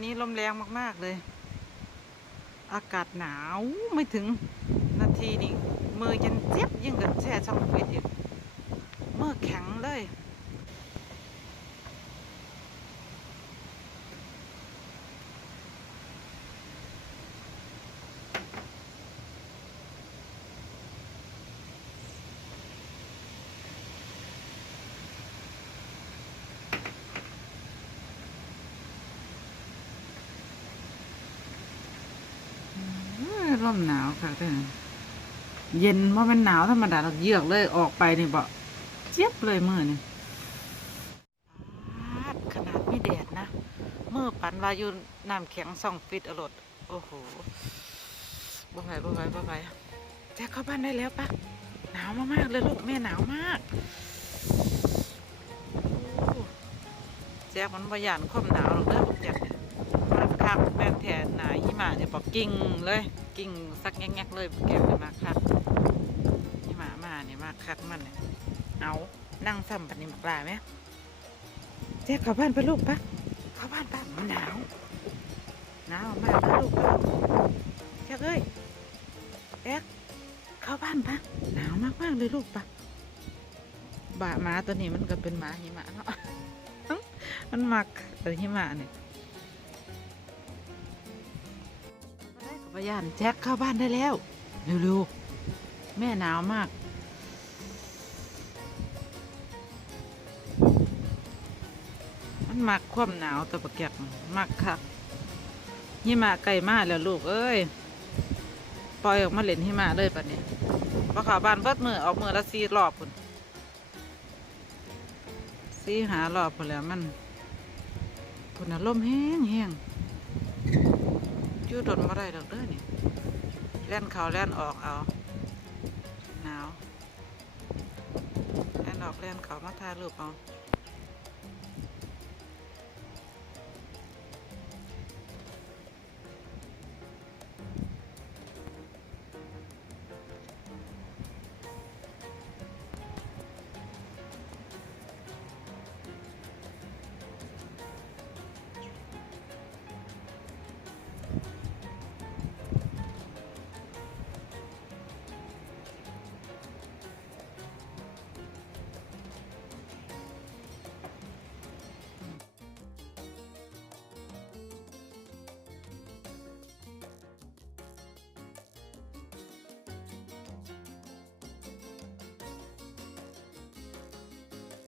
วันนี้ลมแรงมากๆเลยอากาศหนาวไม่ถึงนาทีนี่มือเย็นเจี๊ยบยิ่งกับแช่ช่องฟิตอีกมือแข็งเลยลมหนาวค่ะเด้อเย็นเพราะมันหนาวธรรมดาเราเยือกเลยออกไปนี่บ่เจี๊ยบเลยมือนี่ขนาดไม่แดดนะมือปั่นวายุน้ำแข็งส่องฟิตอรดโอ้โหบ่ไหวแจ๊คเข้าบ้านได้แล้วปะหนาวมากๆเลยลูกแม่หนาวมากแจ๊คมันประหยัดความหนาวหรอกเด้อพวกแจ๊คเนี่ยมาคักแม่นแทนหนาหิมะเนี่ยบอกกิ่งเลยกิ่งสักแงกๆเลยแกมเลยมาคักหิมะมาเนี่ยมาคักมันเนี่ยเอานั่งซ้ำปันนี้มากลาไหมแจ๊คเข้าบ้านไปลูกปะเข้าบ้านปะมันหนาวมากนะลูกปะแจ๊คเอ้ยแจ๊คเข้าบ้านปะหนาวมากเลยลูกปะบะหมาตัวนี้มันก็เป็นหมาหิมะเนาะมันมักแต่หิมะเนี่ยได้กับพยานแจ็คเข้าบ้านได้แล้วเร็วๆแม่หนาวมากมันมักความหนาวตะปะแกกมักคักหิมะไกลมากแล้วลูกเอ้ยปล่อยออกมาเล่นหิมะเลยปะเนี่ยพอเข้าบ้านเบิดมือออกมือละ4 รอบพุ่น4 5 รอบพุ่นแล้วมันพุ่นน่ะลมแห้งอยู่ทนมาได้ดอกเด้อนี่แล่นเขาแล่นออกเอาหนาวแล่นออกแล่นเขามาถ่ายรูปเอา